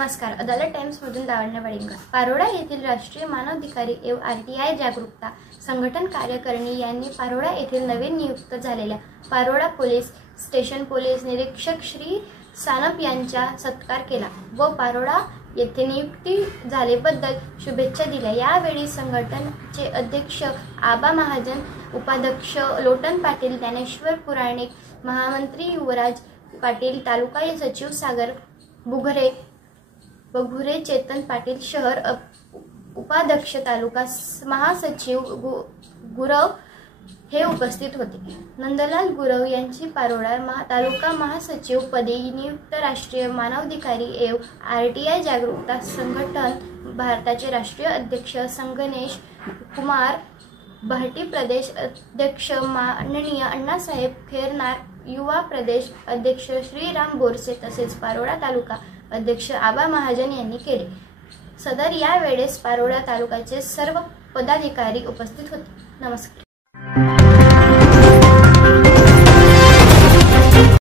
नमस्कार. अदालत टाइम्समधून लावण्य वाडिंगर. पारोळा येथील राष्ट्रीय मानवाधिकारी एवं RTI जागरूकता संघटन कार्यकारिणी यांनी पारोळा येथील नवीन नियुक्त झालेल्या पारोळा पोलीस स्टेशन पोलीस निरीक्षक श्री सानप यांचा सत्कार केला व पारोळा येथे नियुक्ती झाल्याबद्दल शुभेच्छा दिल्या. यावेळी संघटनेचे अध्यक्ष आबा महाजन, उपाध्यक्ष लोटन पाटील, ज्ञानेश्वर पुराणिक, महामंत्री युवराज पाटील, तालुका सचिव सागर बघुरे, चेतन पाटील, शहर उपाध्यक्ष तालुका महासचिव गुरव हे उपस्थित होते. नंदलाल गुरव यांची पारोळा तालुका महासचिव पदी नियुक्त. राष्ट्रीय मानवाधिकारी एवं RTI जागरूकता संघटन भारताचे राष्ट्रीय अध्यक्ष संगणेश कुमार भाटी, प्रदेश अध्यक्ष माननीय अण्णासाहेब खैरनार, युवा प्रदेश अध्यक्ष श्रीराम बोरसे तसेच पारोळा तालुका अध्यक्ष आबा महाजन यांनी केले. सदर यावेळेस पारोळा तालुक्याचे सर्व पदाधिकारी उपस्थित होते. नमस्कार.